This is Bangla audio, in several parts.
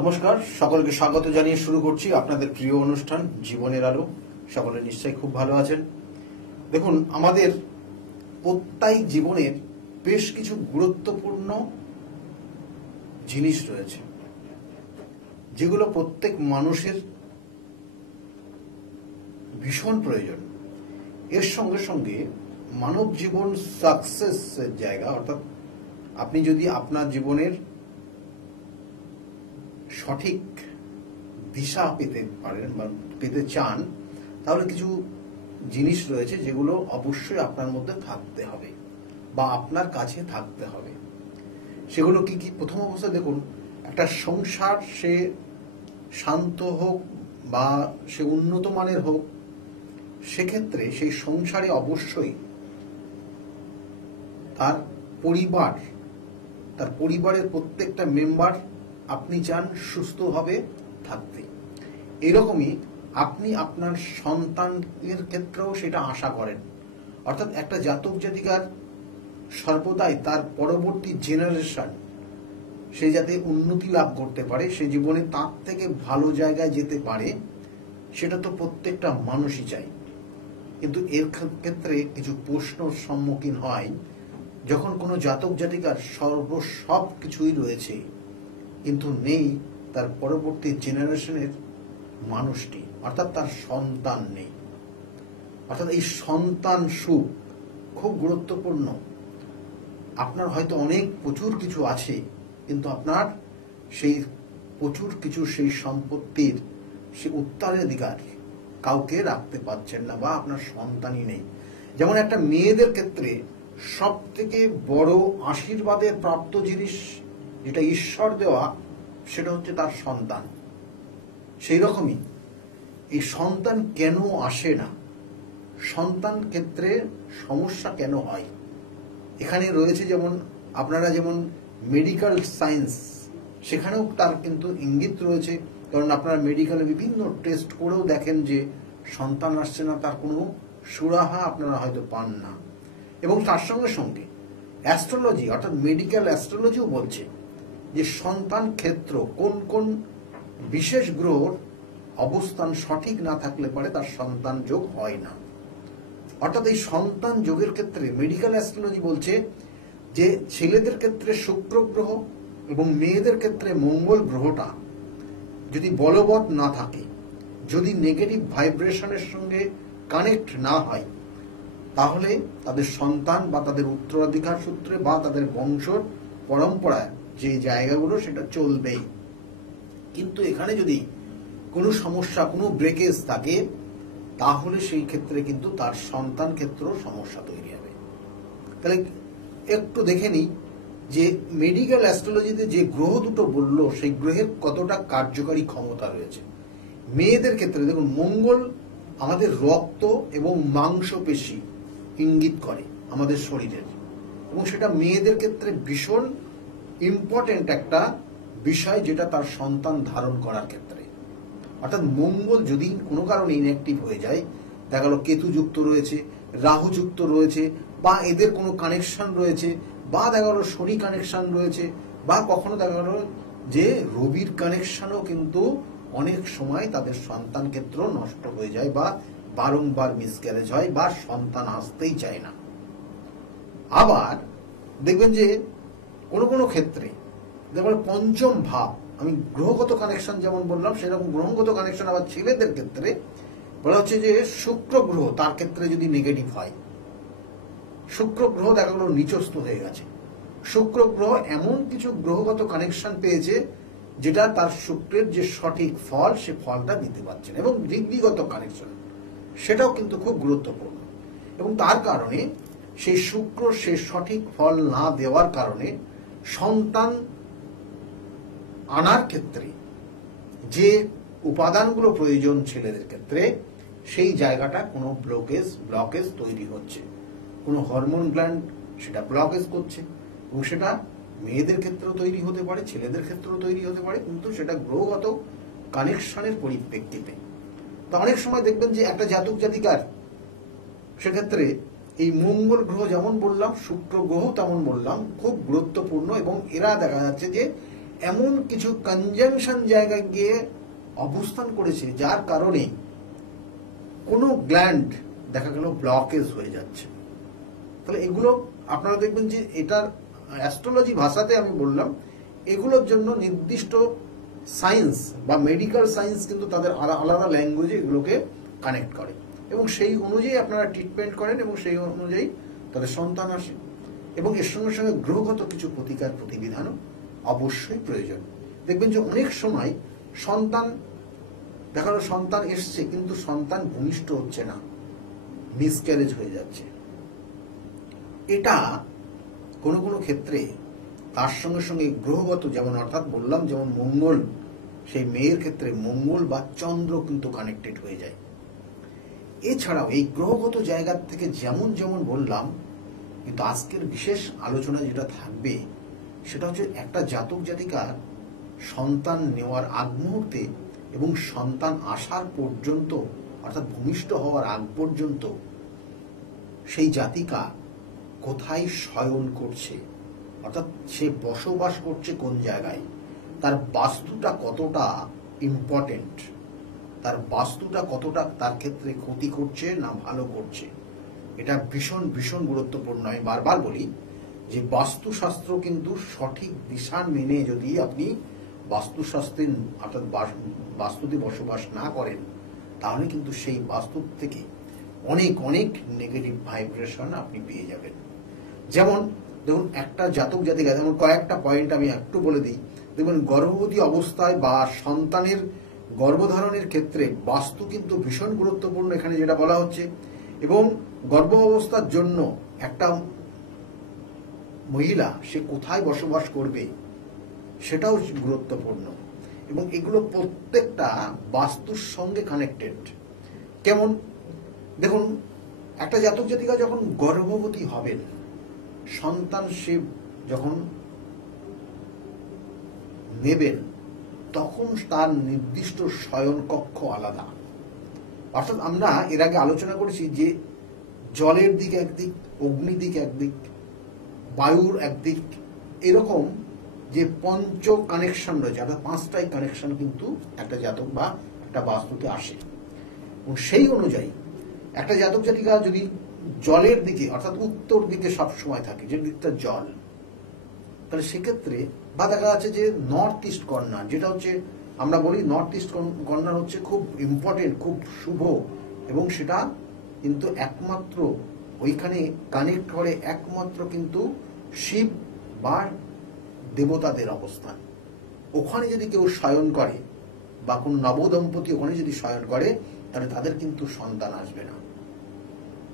নমস্কার, সকলকে স্বাগত জানিয়ে শুরু করছি আপনাদের প্রিয় অনুষ্ঠান জীবনের আলো। সকলে নিশ্চয়ই খুব ভালো আছেন। দেখুন, আমাদের প্রত্যেক জীবনের বেশ কিছু গুরুত্বপূর্ণ জিনিস রয়েছে, যেগুলো প্রত্যেক মানুষের ভীষণ প্রয়োজন। এর সঙ্গে সঙ্গে মানব জীবন সাকসেসের জায়গা, অর্থাৎ আপনি যদি আপনার জীবনের সঠিক দিশা পেতে পারেন বা পেতে চান, তাহলে কিছু জিনিস রয়েছে যেগুলো অবশ্যই আপনার মধ্যে থাকতে হবে বা আপনার কাছে থাকতে হবে। সেগুলো কি কি? প্রথম অবস্থায় দেখুন, একটা সংসার সে শান্ত হোক বা সে উন্নত মানের হোক, সেক্ষেত্রে সেই সংসারে অবশ্যই তার পরিবারের প্রত্যেকটা মেম্বার আপনি চান সুস্থভাবে থাকতে। এরকমই আপনি আপনার সন্তানের ক্ষেত্রেও সেটা আশা করেন। অর্থাৎ একটা জাতক জাতিকার সর্বদাই তার পরবর্তী জেনারেশন সে যাতে উন্নতি লাভ করতে পারে, সে জীবনে তার থেকে ভালো জায়গায় যেতে পারে, সেটা তো প্রত্যেকটা মানুষই চায়। কিন্তু এর ক্ষেত্রে কিছু প্রশ্নর সম্মুখীন হয়, যখন কোনো জাতক জাতিকার সব কিছুই রয়েছে কিন্তু নেই তার পরবর্তী জেনারেশনের মানুষটি, অর্থাৎ তার সন্তান নেই। অর্থাৎ এই সন্তান সুখ খুব গুরুত্বপূর্ণ। আপনার হয়তো প্রচুর কিছু আছে, কিন্তু আপনার সেই প্রচুর কিছু সেই সম্পত্তির সে উত্তরাধিকার কাউকে রাখতে পারছেন না, বা আপনার সন্তানই নেই। যেমন একটা মেয়েদের ক্ষেত্রে সব থেকে বড় আশীর্বাদের প্রাপ্ত জিনিস যেটা ঈশ্বর দেওয়া, সেটা হচ্ছে তার সন্তান। সেই রকমই এই সন্তান কেন আসে না, সন্তান ক্ষেত্রে সমস্যা কেন হয়, এখানে রয়েছে যেমন আপনারা যেমন মেডিকেল সায়েন্স, সেখানেও তার কিন্তু ইঙ্গিত রয়েছে। কারণ আপনারা মেডিকেলে বিভিন্ন টেস্ট করেও দেখেন যে সন্তান আসছে না, তার কোনো সুরাহা আপনারা হয়তো পান না। এবং তার সঙ্গে সঙ্গে অ্যাস্ট্রোলজি, অর্থাৎ মেডিকেল অ্যাস্ট্রোলজিও বলছে যে সন্তান ক্ষেত্র কোন কোন বিশেষ গ্রহর অবস্থান সঠিক না থাকলে পরে তার সন্তান যোগ হয় না। অর্থাৎ এই সন্তান যোগের ক্ষেত্রে মেডিকেল অ্যাস্ট্রোলজি বলছে যে ছেলেদের ক্ষেত্রে শুক্র গ্রহ এবং মেয়েদের ক্ষেত্রে মঙ্গল গ্রহটা যদি বলবৎ না থাকে, যদি নেগেটিভ ভাইব্রেশনের সঙ্গে কানেক্ট না হয়, তাহলে তাদের সন্তান বা তাদের উত্তরাধিকার সূত্রে বা তাদের বংশর পরম্পরায় যে জায়গাগুলো সেটা চলবেই। কিন্তু এখানে যদি কোনো সমস্যা, কোনো ব্রেকেজ থাকে, তাহলে সেই ক্ষেত্রে কিন্তু তার সন্তান ক্ষেত্রেও সমস্যা তৈরি হবে। তাহলে একটু দেখে নিই যে মেডিকেল অ্যাস্ট্রোলজিতে যে গ্রহ দুটো বললো, সেই গ্রহের কতটা কার্যকারী ক্ষমতা রয়েছে। মেয়েদের ক্ষেত্রে দেখুন, মঙ্গল আমাদের রক্ত এবং মাংসপেশি ইঙ্গিত করে আমাদের শরীরের, এবং সেটা মেয়েদের ক্ষেত্রে ভীষণ ইম্পর্টেন্ট একটা বিষয়, যেটা তার সন্তান ধারণ করার ক্ষেত্রে। অর্থাৎ মঙ্গল যদি কোনো কারণে ইনঅ্যাক্টিভ হয়ে যায়, দেখা গেল কেতু যুক্ত রয়েছে, রাহু যুক্ত রয়েছে, বা এদের কোনো কানেকশন রয়েছে, বা দেখা গেল শনি কানেকশন রয়েছে, বা কখনো দেখা গেল যে রবির কানেকশনও কিন্তু অনেক সময় তাদের সন্তান ক্ষেত্র নষ্ট হয়ে যায়, বা বারংবার মিসক্যারেজ হয়, বা সন্তান আসতেই চায় না। আবার দেখবেন যে কোনো কোনো ক্ষেত্রে দেখবেন পঞ্চম ভাব, আমি গ্রহগত কানেকশন যেমন বললাম, সেরকম গ্রহগত কানেকশন আবার ছেলেদের ক্ষেত্রে বলা হচ্ছে যে শুক্র গ্রহ তার ক্ষেত্রে যদি নেগেটিভ হয়, শুক্র গ্রহ দেখা গেল নিচস্থ হয়ে গেছে, শুক্র গ্রহ এমন কিছু গ্রহগত কানেকশন পেয়েছে যেটা তার শুক্রের যে সঠিক ফল, সে ফলটা দিতে পারছে না। এবং ডিগ্রিগত কানেকশন, সেটাও কিন্তু খুব গুরুত্বপূর্ণ। এবং তার কারণে সেই শুক্র সে সঠিক ফল না দেওয়ার কারণে সন্তান আনার ক্ষেত্রে যে উপাদানগুলো প্রয়োজন ছেলেদের ক্ষেত্রে, সেই জায়গাটা কোনো ব্লকেজ তৈরি হচ্ছে, কোনো হরমোন গ্ল্যান্ড সেটা ব্লকেজ করছে, এবং সেটা মেয়েদের ক্ষেত্রেও তৈরি হতে পারে, ছেলেদের ক্ষেত্রেও তৈরি হতে পারে, কিন্তু সেটা গ্রহগত কানেকশনের পরিপ্রেক্ষিতে। তো অনেক সময় দেখবেন যে একটা জাতক জাতিকার সেক্ষেত্রে এই মঙ্গল গ্রহ যেমন বললাম, শুক্র গ্রহ তেমন বললাম, খুব গুরুত্বপূর্ণ। এবং এরা দেখা যাচ্ছে যে এমন কিছু কনজাংশন জায়গায় গিয়ে অবস্থান করেছে যার কারণে কোনো গ্ল্যান্ড দেখা গেল ব্লকেজ হয়ে যাচ্ছে। তাহলে এগুলো আপনারা দেখবেন যে এটার অ্যাস্ট্রোলজি ভাষাতে আমি বললাম, এগুলোর জন্য নির্দিষ্ট সায়েন্স বা মেডিকেল সায়েন্স কিন্তু তাদের আলাদা ল্যাঙ্গুয়েজে এগুলোকে কানেক্ট করে এবং সেই অনুযায়ী আপনারা ট্রিটমেন্ট করেন এবং সেই অনুযায়ী তাদের সন্তান আসে। এবং এর সঙ্গে সঙ্গে গ্রহগত কিছু প্রতিকার প্রতিবিধানও অবশ্যই প্রয়োজন। দেখবেন যে অনেক সময় সন্তান দেখালো সন্তান এসছে কিন্তু সন্তান ভূমিষ্ঠ হচ্ছে না, মিসক্যারেজ হয়ে যাচ্ছে। এটা কোনো কোনো ক্ষেত্রে তার সঙ্গে সঙ্গে গ্রহগত, যেমন অর্থাৎ বললাম যেমন মঙ্গল, সেই মেয়ের ক্ষেত্রে মঙ্গল বা চন্দ্র কিন্তু কানেক্টেড হয়ে যায়। এছাড়াও এই গ্রহগত জায়গা থেকে যেমন যেমন বললাম, কিন্তু আজকের বিশেষ আলোচনা যেটা থাকবে সেটা হচ্ছে একটা জাতক জাতিকার সন্তান নেওয়ার আগ মুহূর্তে এবং সন্তান আসার পর্যন্ত, অর্থাৎ ভূমিষ্ঠ হওয়ার আগ পর্যন্ত সেই জাতিকা কোথায় শয়ন করছে, অর্থাৎ সে বসবাস করছে কোন জায়গায়, তার বাস্তুটা কতটা ইম্পর্টেন্ট, তার বাস্তুটা কতটা তার ক্ষেত্রে ক্ষতি করছে না ভালো করছে, এটা ভীষণ ভীষণ গুরুত্বপূর্ণ। আমি বারবার বলি যে বাস্তুশাস্ত্র কিন্তু সঠিক দিশা মেনে যদি আপনি বাস্তুশাস্ত্রে অর্থাৎ বাস্তুতে বসবাস না করেন, তাহলে কিন্তু সেই বাস্তু থেকে অনেক অনেক নেগেটিভ ভাইব্রেশন আপনি পেয়ে যাবেন। যেমন দেখুন একটা জাতক জাতিকা, যেমন কয়েকটা পয়েন্ট আমি একটু বলে দিই। দেখবেন গর্ভবতী অবস্থায় বা সন্তানের গর্ভধারণের ক্ষেত্রে বাস্তু কিন্তু ভীষণ গুরুত্বপূর্ণ এখানে যেটা বলা হচ্ছে। এবং গর্ভ অবস্থার জন্য একটা মহিলা সে কোথায় বসবাস করবে সেটাও গুরুত্বপূর্ণ এবং এগুলো প্রত্যেকটা বাস্তুর সঙ্গে কানেক্টেড। কেমন দেখুন, একটা জাতক জাতিকা যখন গর্ভবতী হবেন, সন্তান সে যখন নেবেন তখন তার নির্দিষ্ট শয়ন কক্ষ আলাদা। অর্থাৎ আমরা এর আগে আলোচনা করেছি যে জলের দিক একদিক, অগ্নিদিক একদিক, বায়ুর একদিক, এরকম যে পঞ্চ কানেকশন রয়েছে, অর্থাৎ পাঁচটাই কানেকশন কিন্তু একটা জাতক বা একটা বাস্তুতে আসে। এবং সেই অনুযায়ী একটা জাতক জাতিকা যদি জলের দিকে অর্থাৎ উত্তর দিকে সবসময় থাকে, যে দিকটা জল, তাহলে সেক্ষেত্রে বা দেখা যাচ্ছে যে নর্থ ইস্ট কর্নার, যেটা হচ্ছে আমরা বলি নর্থ ইস্ট কর্নার হচ্ছে খুব ইম্পর্টেন্ট, খুব শুভ এবং সেটা কিন্তু একমাত্র ওইখানে কানেক্ট করে একমাত্র কিন্তু শিব বা দেবতাদের অবস্থান। ওখানে যদি কেউ শয়ন করে বা কোন নবদম্পতি ওখানে যদি শয়ন করে, তাহলে তাদের কিন্তু সন্তান আসবে না,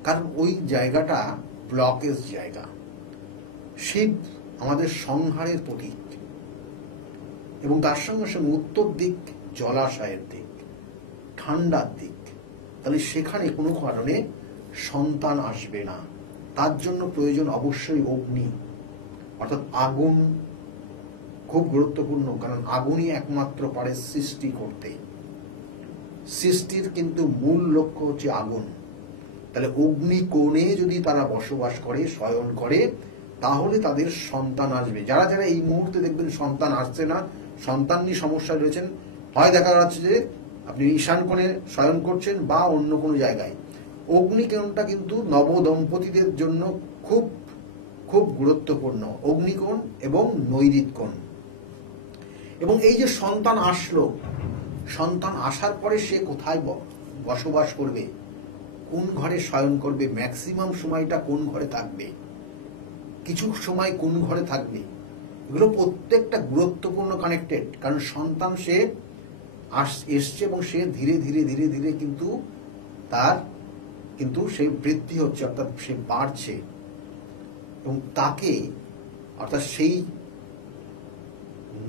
কারণ ওই জায়গাটা ব্লকেজ জায়গা। শিব আমাদের সংহারের প্রতীক এবং তার সঙ্গে সঙ্গে উত্তর দিক জলাশয়ের দিক, ঠান্ডার দিক, তাহলে সেখানে কোনো কারণে সন্তান আসবে না। তার জন্য প্রয়োজন অবশ্যই অগ্নি, অর্থাৎ আগুন খুব গুরুত্বপূর্ণ, কারণ আগুনই একমাত্র পারে সৃষ্টি করতে। সৃষ্টির কিন্তু মূল লক্ষ্য হচ্ছে আগুন। তাহলে অগ্নি কোণে যদি তারা বসবাস করে, শয়ন করে, তাহলে তাদের সন্তান আসবে। যারা যারা এই মুহূর্তে দেখবেন সন্তান আসছে না, সন্তান নিয়ে সমস্যায় রয়েছেন, হয় দেখা যাচ্ছে যে আপনি ঈশান কোণে শয়ন করছেন বা অন্য কোনো জায়গায়, অগ্নিকোণটা কিন্তু নবদম্পতিদের জন্য খুব খুব গুরুত্বপূর্ণ, অগ্নিকোণ এবং নৈরিত কোণ। এবং এই যে সন্তান আসলো, সন্তান আসার পরে সে কোথায় বসবাস করবে, কোন ঘরে শয়ন করবে, ম্যাক্সিমাম সময়টা কোন ঘরে থাকবে, কিছু সময় কোন ঘরে থাকবে, এগুলো প্রত্যেকটা গুরুত্বপূর্ণ কানেক্টেড। কারণ সন্তান সে এসছে এবং সে ধীরে ধীরে ধীরে ধীরে কিন্তু তার কিন্তু সে বৃদ্ধি হচ্ছে, অর্থাৎ সে বাড়ছে এবং তাকে অর্থাৎ সেই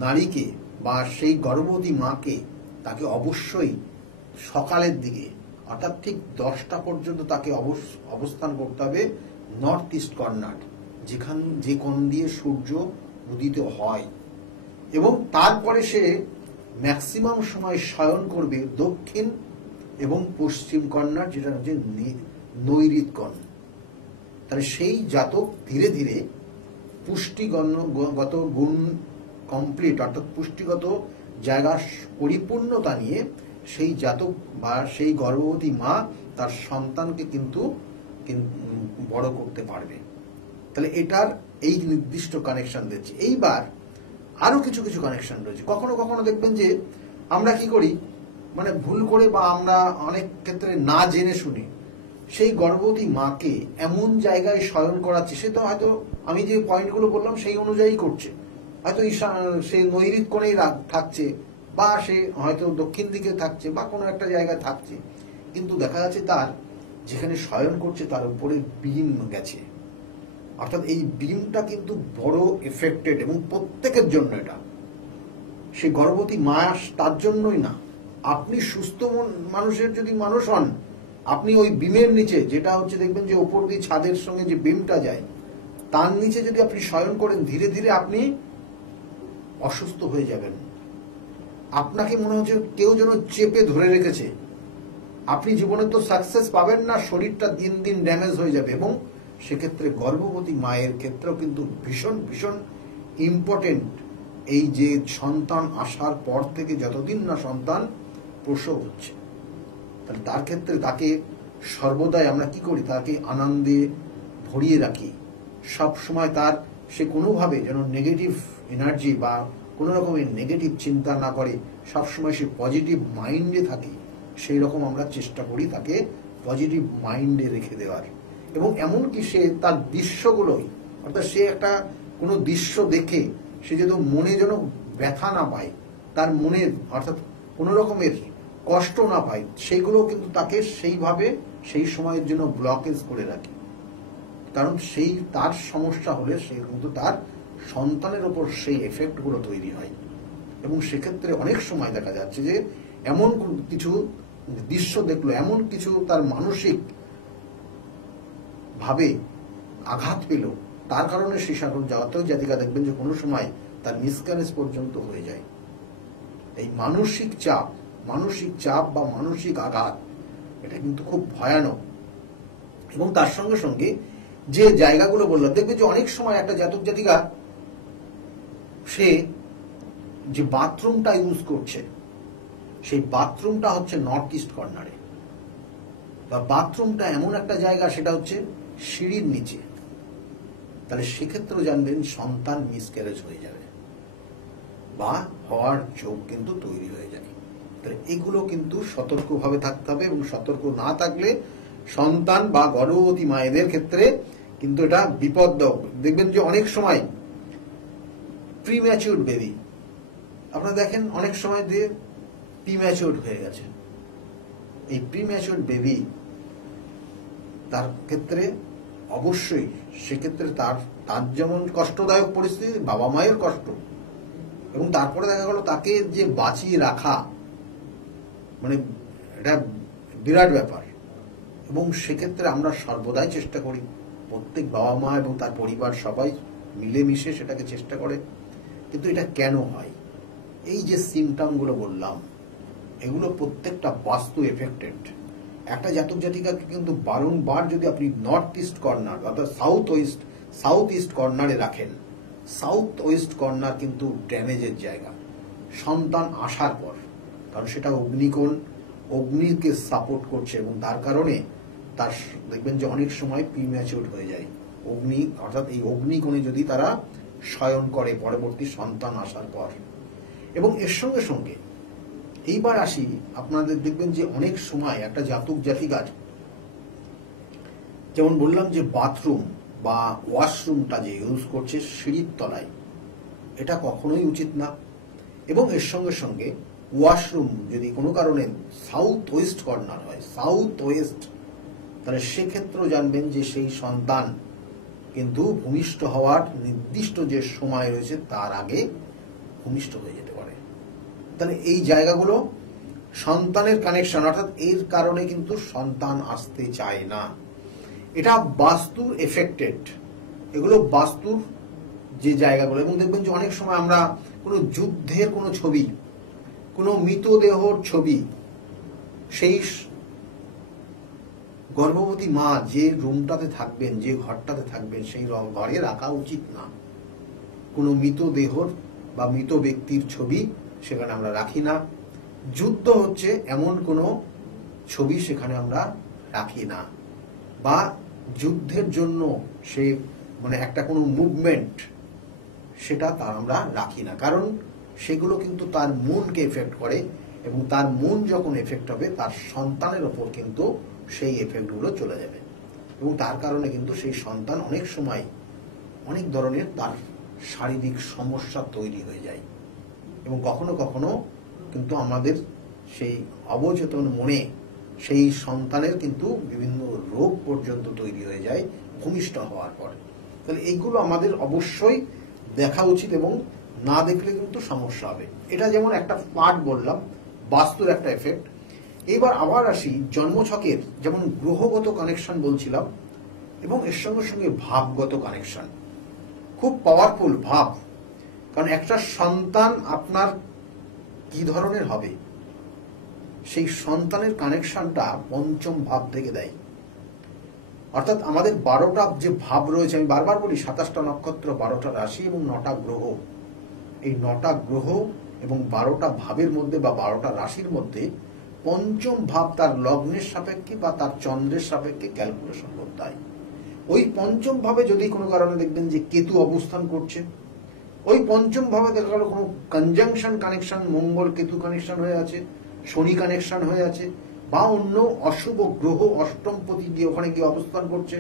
নারীকে বা সেই গর্ভবতী মাকে তাকে অবশ্যই সকালের দিকে অর্থাৎ ঠিক 10টা পর্যন্ত তাকে অবস্থান করতে হবে নর্থ ইস্ট কর্নার, যে কোণ দিয়ে সূর্য উদিত হয়, এবং তারপরে সে ম্যাক্সিমাম সময় শয়ন করবে দক্ষিণ এবং পশ্চিম কর্নার, যেটা হচ্ছে নৈরিত কোণ। তাহলে সেই জাতক ধীরে ধীরে পুষ্টিগত গুণ কমপ্লিট অর্থাৎ পুষ্টিগত জায়গার পরিপূর্ণতা নিয়ে সেই জাতক বা সেই গর্ভবতী মা তার সন্তানকে কিন্তু বড় করতে পারবে। তাহলে এটার এই নির্দিষ্ট কানেকশন দিচ্ছে। এইবার আরো কিছু কিছু কানেকশন রয়েছে। কখনো কখনো দেখবেন যে আমরা কি করি, মানে ভুল করে বা আমরা অনেক ক্ষেত্রে না জেনে শুনে সেই গর্ভবতী মাকে এমন জায়গায় শয়ন করাচ্ছে, সে তো হয়তো আমি যে পয়েন্টগুলো বললাম সেই অনুযায়ী করছে, হয়তো সে নৈরিত কোণেই থাকছে বা সে হয়তো দক্ষিণ দিকে থাকছে বা কোনো একটা জায়গায় থাকছে, কিন্তু দেখা যাচ্ছে তার যেখানে শয়ন করছে তার উপরে বিম গেছে। অর্থাৎ এই বিমটা কিন্তু বড় এফেক্টেড, এবং প্রত্যেকের জন্য এটা, সে গর্ভবতী মা তার জন্যই না, আপনি সুস্থ মানুষের যদি মানুষ হন, আপনি ওই বিমের নিচে, যেটা হচ্ছে দেখবেন যে ওপর দিয়ে ছাদের সঙ্গে যে বিমটা যায় তার নিচে যদি আপনি শয়ন করেন, ধীরে ধীরে আপনি অসুস্থ হয়ে যাবেন। আপনাকে মনে হচ্ছে কেউ যেন চেপে ধরে রেখেছে, আপনি জীবনে তো সাকসেস পাবেন না, শরীরটা দিন দিন ড্যামেজ হয়ে যাবে। এবং সেক্ষেত্রে গর্ভবতী মায়ের ক্ষেত্রেও কিন্তু ভীষণ ভীষণ ইম্পর্টেন্ট এই যে সন্তান আসার পর থেকে যতদিন না সন্তান প্রসব হচ্ছে, তাহলে তার ক্ষেত্রে তাকে সর্বদাই আমরা কি করি, তাকে আনন্দে ভরিয়ে রাখি। সব সময় তার সে কোনোভাবে যেন নেগেটিভ এনার্জি বা কোনো রকমের নেগেটিভ চিন্তা না করে, সবসময় সে পজিটিভ মাইন্ডে থাকে, সেই রকম আমরা চেষ্টা করি তাকে পজিটিভ মাইন্ডে রেখে দেওয়ার। এবং এমনকি সে তার দৃশ্যগুলোই, অর্থাৎ সে একটা কোনো দৃশ্য দেখে সে যেন মনে যেন ব্যথা না পায়, তার মনের অর্থাৎ কোনো রকমের কষ্ট না পায়, সেইগুলো কিন্তু তাকে সেইভাবে সেই সময়ের জন্য ব্লকেজ করে রাখে। কারণ সেই তার সমস্যা হলে সে কিন্তু তার সন্তানের ওপর সেই এফেক্টগুলো তৈরি হয়। এবং সেক্ষেত্রে অনেক সময় দেখা যাচ্ছে যে এমন কিছু দৃশ্য দেখলো, এমন কিছু তার মানসিক ভাবে আঘাত পেল, তার কারণে সে সকল জাতিকা দেখবেন যে কোনো সময় তার মিসক্যারেজ পর্যন্ত হয়ে যায়। এই মানসিক চাপ বা মানসিক আঘাত, এটা কিন্তু খুব ভয়ানক। এবং তার সঙ্গে সঙ্গে যে জায়গাগুলো বললাম, দেখবে যে অনেক সময় একটা জাতক জাতিকা সে যে বাথরুমটা ইউজ করছে, সেই বাথরুমটা হচ্ছে নর্থ ইস্ট কর্নারে, বা বাথরুমটা এমন একটা জায়গা সেটা হচ্ছে সিঁড়ির নিচে, তাহলে সেক্ষেত্রেও জানবেন সন্তান মিসক্যারেজ হয়ে যাবে বা হওয়ার যোগ কিন্তু তৈরি হয়ে যায়। তাহলে এগুলো কিন্তু সতর্কভাবে থাকতে হবে, এবং সতর্ক না থাকলে সন্তান বা গর্ভবতী মায়েদের ক্ষেত্রে কিন্তু এটা বিপদজনক। দেখবেন যে অনেক সময় প্রিম্যাচিউর বেবি, আপনারা দেখেন অনেক সময় দিয়ে প্রিম্যাচিউর হয়ে গেছে। এই প্রিম্যাচিউর বেবি তার ক্ষেত্রে অবশ্যই সেক্ষেত্রে তার যেমন কষ্টদায়ক পরিস্থিতি, বাবা মায়ের কষ্ট, এবং তারপরে দেখা গেল তাকে যে বাঁচিয়ে রাখা, মানে এটা বিরাট ব্যাপার। এবং সেক্ষেত্রে আমরা সর্বদাই চেষ্টা করি, প্রত্যেক বাবা মা এবং তার পরিবার সবাই মিলেমিশে সেটাকে চেষ্টা করে। কিন্তু এটা কেন হয়? এই যে সিমটমগুলো বললাম, এগুলো প্রত্যেকটা বাস্তু এফেক্টেড। একটা জাতক জাতিকাকে কিন্তু বারংবার যদি আপনি নর্থ ইস্ট কর্নার অর্থাৎ সাউথ ইস্ট কর্নারে রাখেন, সাউথ ওয়েস্ট কর্নার কিন্তু ড্যামেজের জায়গা সন্তান আসার পর, কারণ সেটা অগ্নিকোণ, অগ্নিকে সাপোর্ট করছে, এবং তার কারণে তার দেখবেন যে অনেক সময় প্রিম্যাচিউর হয়ে যায় অগ্নি, অর্থাৎ এই অগ্নিকোণে যদি তারা শয়ন করে পরবর্তী সন্তান আসার পর। এবং এর সঙ্গে সঙ্গে এইবার আসি, আপনাদের দেখবেন যে অনেক সময় একটা জাতক জাতিকার, যেমন বললাম যে বাথরুম বা ওয়াশরুমটা যে ইউজ করছে সিঁড়ির তলায়, এটা কখনোই উচিত না। এবং এর সঙ্গে সঙ্গে ওয়াশরুম যদি কোনো কারণে সাউথ ওয়েস্ট কর্নার হয়, সাউথ ওয়েস্ট, তাহলে সেক্ষেত্রেও জানবেন যে সেই সন্তান কিন্তু ভূমিষ্ঠ হওয়ার নির্দিষ্ট যে সময় রয়েছে তার আগে ভূমিষ্ঠ হয়ে যেতে পারে। তাহলে এই জায়গাগুলো সন্তানের কানেকশন, অর্থাৎ এর কারণে কিন্তু সন্তান আসতে চায় না। এটা বাস্তুর এফেক্টেড, এগুলো বাস্তুর যে জায়গাগুলো। এবং দেখবেন যে অনেক সময় আমরা কোনো যুদ্ধের কোনো ছবি, কোনো মৃতদেহর ছবি, সেই গর্ভবতী মা যে রুমটাতে থাকবেন, যে ঘরটাতে থাকবেন, সেই ঘরে রাখা উচিত না। কোনো মৃতদেহর বা মৃত ব্যক্তির ছবি সেখানে আমরা রাখি না। যুদ্ধ হচ্ছে এমন কোনো ছবি সেখানে আমরা রাখি না, বা যুদ্ধের জন্য সে মানে একটা কোনো মুভমেন্ট সেটা তার আমরা রাখি না, কারণ সেগুলো কিন্তু তার মনকে এফেক্ট করে, এবং তার মন যখন এফেক্ট হবে তার সন্তানের ওপর কিন্তু সেই এফেক্টগুলো চলে যাবে, এবং তার কারণে কিন্তু সেই সন্তান অনেক সময় অনেক ধরনের তার শারীরিক সমস্যা তৈরি হয়ে যায়, এবং কখনো কখনো কিন্তু আমাদের সেই অবচেতন মনে সেই সন্তানের কিন্তু বিভিন্ন রোগ পর্যন্ত তৈরি হয়ে যায় ভূমিষ্ঠ হওয়ার পর। তাহলে এইগুলো আমাদের অবশ্যই দেখা উচিত, এবং না দেখলে কিন্তু সমস্যা হবে। এটা যেমন একটা পার্ট বললাম, বাস্তুর একটা এফেক্ট। এবার আবার আসি জন্মছকের, যেমন গ্রহগত কানেকশন বলছিলাম, এবং এর সঙ্গে সঙ্গে ভাবগত কানেকশন খুব পাওয়ারফুল। ভাব, কারণ একটা সন্তান আপনার কি ধরনের হবে সেই সন্তানের কানেকশনটা পঞ্চম ভাব থেকে দেয়। অর্থাৎ আমাদের 12টা যে ভাব রয়েছে, আমি বারবার বলি 27টা নক্ষত্র, 12টা রাশি এবং 9টা গ্রহ। এই 9টা গ্রহ এবং 12টা ভাবের মধ্যে বা 12টা রাশির মধ্যে পঞ্চম ভাব তার লগ্নের সাপেক্ষে বা তার চন্দ্রের সাপেক্ষে ক্যালকুলেশন করতে হয়। ওই পঞ্চম ভাবে যদি কোনো কারণে দেখবেন যে কেতু অবস্থান করছে, ওই পঞ্চম ভাবে দেখা গেল কোনো কনজাংশন কানেকশন, মঙ্গল কেতু কানেকশন হয়ে আছে, শনি কানেকশন হয়ে আছে, বা অন্য অশুভ গ্রহ অষ্টমপতি গিয়ে ওখানে গিয়ে অবস্থান করছে,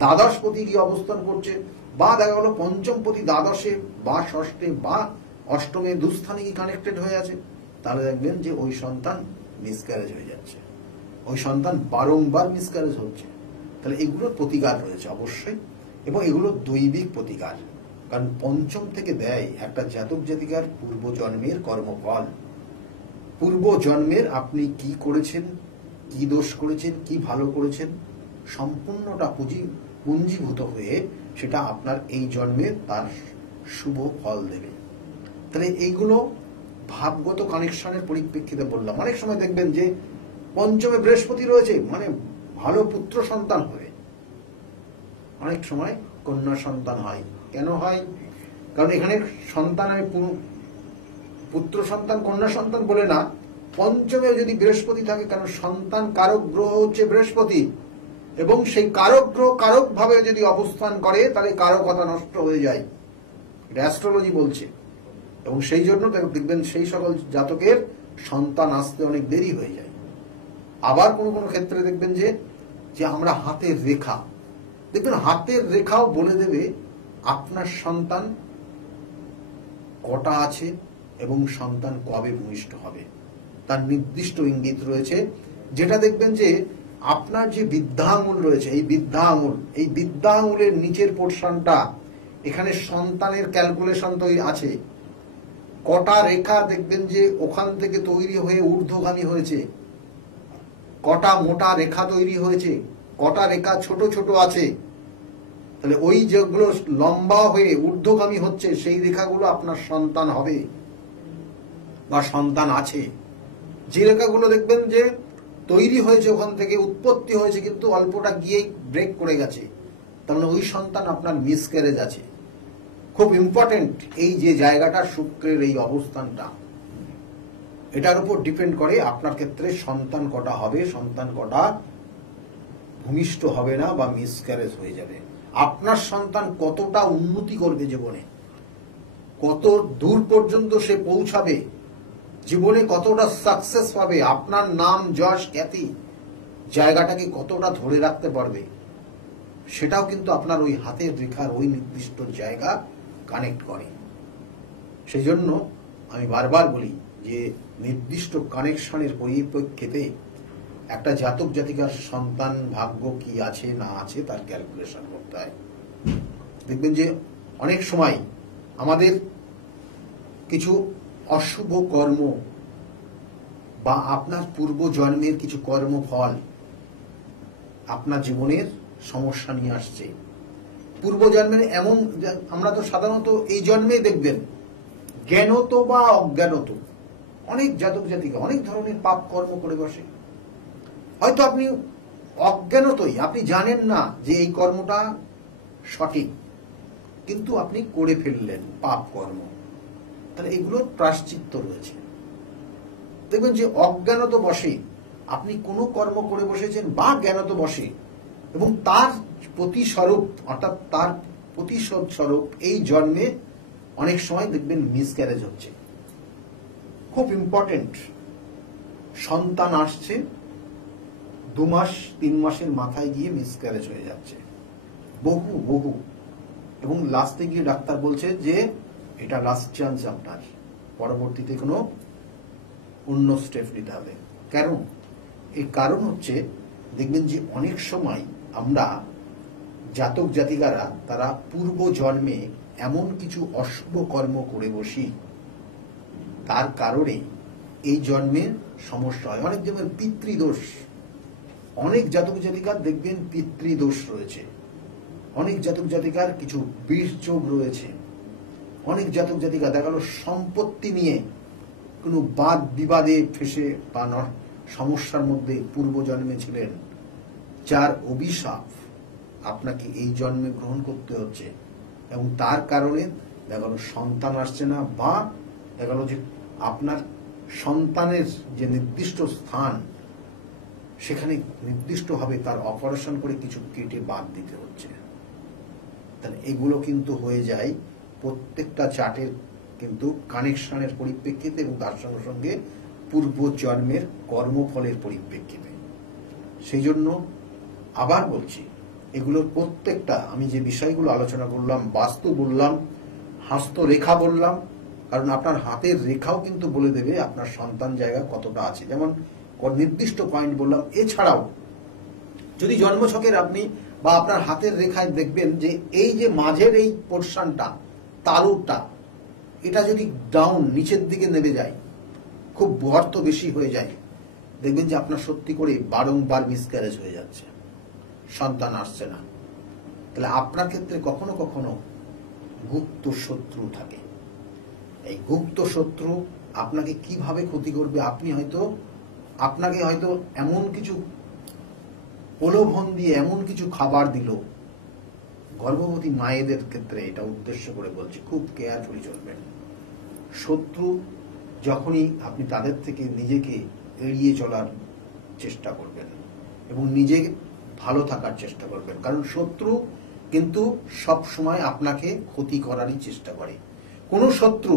দ্বাদশপতি গিয়ে অবস্থান করছে, বা দেখা গেল পঞ্চমপতি দ্বাদশে বা ষষ্ঠে বা অষ্টমে দুস্থানে গিয়ে কানেক্টেড হয়ে আছে, তাহলে দেখবেন যে ওই সন্তান মিসক্যারেজ হয়ে যাচ্ছে, ওই সন্তান বারংবার মিসক্যারেজ হচ্ছে। তাহলে এগুলোর প্রতিকার রয়েছে অবশ্যই, এবং এগুলো দৈবিক প্রতিকার, কারণ পঞ্চম থেকে দেয় একটা জাতক জাতিকার পূর্বজন্মের কর্মফল। পূর্ব জন্মের আপনি কি করেছেন, কি দোষ করেছেন, কি ভালো করেছেন, সম্পূর্ণটা পুঞ্জীভূত হয়ে সেটা আপনার এই জন্মে তার শুভ ফল দেবে। তাহলে এইগুলো ভাবগত কানেকশনের পরিপ্রেক্ষিতে বললাম। অনেক সময় দেখবেন যে পঞ্চমে বৃহস্পতি রয়েছে, মানে ভালো পুত্র সন্তান হবে, অনেক সময় কন্যা সন্তান হয়। কেন হয়? কারণ এখানে সন্তান, আমি পুত্র সন্তান কন্যা সন্তান বলে না, পঞ্চমে যদি বৃহস্পতি থাকে, কারণ সন্তান কারক গ্রহ হচ্ছে বৃহস্পতি, এবং সেই কারক গ্রহ কারক ভাবে যদি অবস্থান করে তাহলে কারকতা নষ্ট হয়ে যায়, এটা অ্যাস্ট্রোলজি বলছে। এবং সেই জন্য দেখবেন সেই সকল জাতকের সন্তান আসতে অনেক দেরি হয়ে যায়। আবার কোনো কোনো ক্ষেত্রে দেখবেন যে আমরা হাতের রেখা দেখবেন, হাতের রেখাও বলে দেবে আপনার সন্তান কটা আছে এবং সন্তান কবে ভূমিষ্ঠ হবে, তার নির্দিষ্ট ইঙ্গিত রয়েছে। যেটা দেখবেন যে আপনার যে বৃদ্ধা আঙুল রয়েছে, এই বৃদ্ধা আঙুলের নিচের পোর্শনটা, এখানে সন্তানের ক্যালকুলেশন তো আছে। কটা রেখা দেখবেন যে ওখান থেকে তৈরি হয়ে ঊর্ধ্বগামী হয়েছে, কটা মোটা রেখা তৈরি হয়েছে, কটা রেখা ছোট ছোট আছে। তাহলে ওই যেগুলো লম্বা হয়ে ঊর্ধ্বগামী হচ্ছে সেই রেখাগুলো আপনার সন্তান হবে বা সন্তান আছে। যে রেখাগুলো দেখবেন যে তৈরি হয়েছে, ওখান থেকে উৎপত্তি হয়েছে কিন্তু অল্পটা গিয়েই ব্রেক করে গেছে, তাহলে ওই সন্তান আপনার মিসক্যারেজ আছে। খুব ইম্পর্টেন্ট এই যে জায়গাটা, শুক্রের এই অবস্থানটা, এটার উপর ডিপেন্ড করে আপনার ক্ষেত্রে সন্তান কটা হবে, সন্তান কটা ভূমিষ্ঠ হবে না বা মিসক্যারেজ হয়ে যাবে। আপনার সন্তান কতটা উন্নতি করবে জীবনে, কত দূর পর্যন্ত সে পৌঁছাবে, জীবনে কতটা সাকসেস পাবে, আপনার নাম যশ খ্যাতি জায়গাটাকে কতটা ধরে রাখতে পারবে, সেটাও কিন্তু আপনার ওই হাতের রেখার ওই নির্দিষ্ট জায়গা কানেক্ট করে। সেই জন্য আমি বারবার বলি যে নির্দিষ্ট কানেকশনের পরিপ্রেক্ষিতে একটা জাতক জাতিকার সন্তান ভাগ্য কি আছে না আছে তার ক্যালকুলেশন করতে হয়। দেখবেন যে অনেক সময় আমাদের কিছু অশুভ কর্ম বা আপনার পূর্ব জন্মের কিছু কর্মফল আপনার জীবনের সমস্যা নিয়ে আসছে। পূর্ব জন্মের এমন, আমরা তো সাধারণত এই জন্মে দেখবেন জ্ঞানত বা অজ্ঞানত অনেক জাতক জাতিকা অনেক ধরনের পাপ কর্ম করে বসে। হয়তো আপনি অজ্ঞানতই, আপনি জানেন না যে এই কর্মটা সঠিক, কিন্তু আপনি করে ফেললেন পাপ কর্ম। তাহলে এগুলোর প্রায়শ্চিত্ত রয়েছে। দেখবেন যে অজ্ঞানত বসে আপনি কোনো কর্ম করে বসেছেন বা জ্ঞানত বসে, এবং তার প্রতিস্বরূপ অর্থাৎ তার প্রতিশোধ স্বরূপ এই জন্মে অনেক সময় দেখবেন মিসক্যারেজ হচ্ছে। খুব ইম্পর্টেন্ট, সন্তান আসছে 2 মাস 3 মাসের মাথায় গিয়ে মিসক্যারেজ হয়ে যাচ্ছে, বহু বহু, এবং লাস্টে গিয়ে ডাক্তার বলছে যে এটা লাস্ট চান্স, আপনার পরবর্তীতে কোনো অন্য স্টেপ নিতে হবে। কেন? এই কারণ হচ্ছে দেখবেন যে অনেক সময় আমরা জাতক জাতিকারা তারা পূর্ব জন্মে এমন কিছু অশুভ কর্ম করে বসি, তার কারণে এই জন্মে সমস্যা হয়। অনেক যেমন পিতৃদোষ, অনেক জাতক জাতিকার দেখবেন পিতৃদোষ রয়েছে, অনেক জাতক জাতিকার কিছু বিষ যোগ রয়েছে, অনেক জাতক জাতিকা দেখা গেল সম্পত্তি নিয়ে কোনো বাদ বিবাদে ফেসে বা সমস্যার মধ্যে পূর্ব জন্মে ছিলেন, যার অভিশাপ আপনাকে এই জন্মে গ্রহণ করতে হচ্ছে, এবং তার কারণে দেখা গেল সন্তান আসছে না, বা দেখা গেল যে আপনার সন্তানের যে নির্দিষ্ট স্থান সেখানে নির্দিষ্টভাবে তার অপারেশন করে কিছু কেটে বাদ দিতে হচ্ছে। তাহলে এগুলো কিন্তু হয়ে যায় প্রত্যেকটা চার্টের কিন্তু কানেকশনের পরিপ্রেক্ষিতে, এবং তার সঙ্গে সঙ্গে পূর্ব জন্মের কর্মফলের পরিপ্রেক্ষিতে। সেই জন্য আবার বলছি, এগুলোর প্রত্যেকটা আমি যে বিষয়গুলো আলোচনা করলাম, বাস্তু বললাম, হস্তরেখা বললাম, কারণ আপনার হাতের রেখাও কিন্তু বলে দেবে আপনার সন্তান জায়গা কতটা আছে, যেমন নির্দিষ্ট পয়েন্ট বললাম। এছাড়াও যদি জন্মছকের আপনি বা আপনার হাতের রেখায় দেখবেন যে এই যে মাঝের এই পোর্শনটা, তালুটা, এটা যদি ডাউন নিচের দিকে নেমে যায়, খুব গর্ত বেশি হয়ে যায়, দেখবেন যে আপনার সত্যি করে বারংবার মিসক্যারেজ হয়ে যাচ্ছে, সন্তান আসছে না। তাহলে আপনার ক্ষেত্রে কখনো কখনো গুপ্ত শত্রু থাকে। এই গুপ্ত শত্রু আপনাকে কিভাবে ক্ষতি করবে, আপনাকে হয়তো এমন কিছু প্রলোভন দিয়ে এমন কিছু খাবার দিল, গর্ভবতী মায়েদের ক্ষেত্রে এটা উদ্দেশ্য করে বলছি, খুব কেয়ারফুলি চলবেন। শত্রু যখনই আপনি তাদের থেকে নিজেকে এড়িয়ে চলার চেষ্টা করবেন এবং নিজে ভালো থাকার চেষ্টা করবেন, কারণ শত্রু কিন্তু সব সময় আপনাকে ক্ষতি করারই চেষ্টা করে, কোনো শত্রু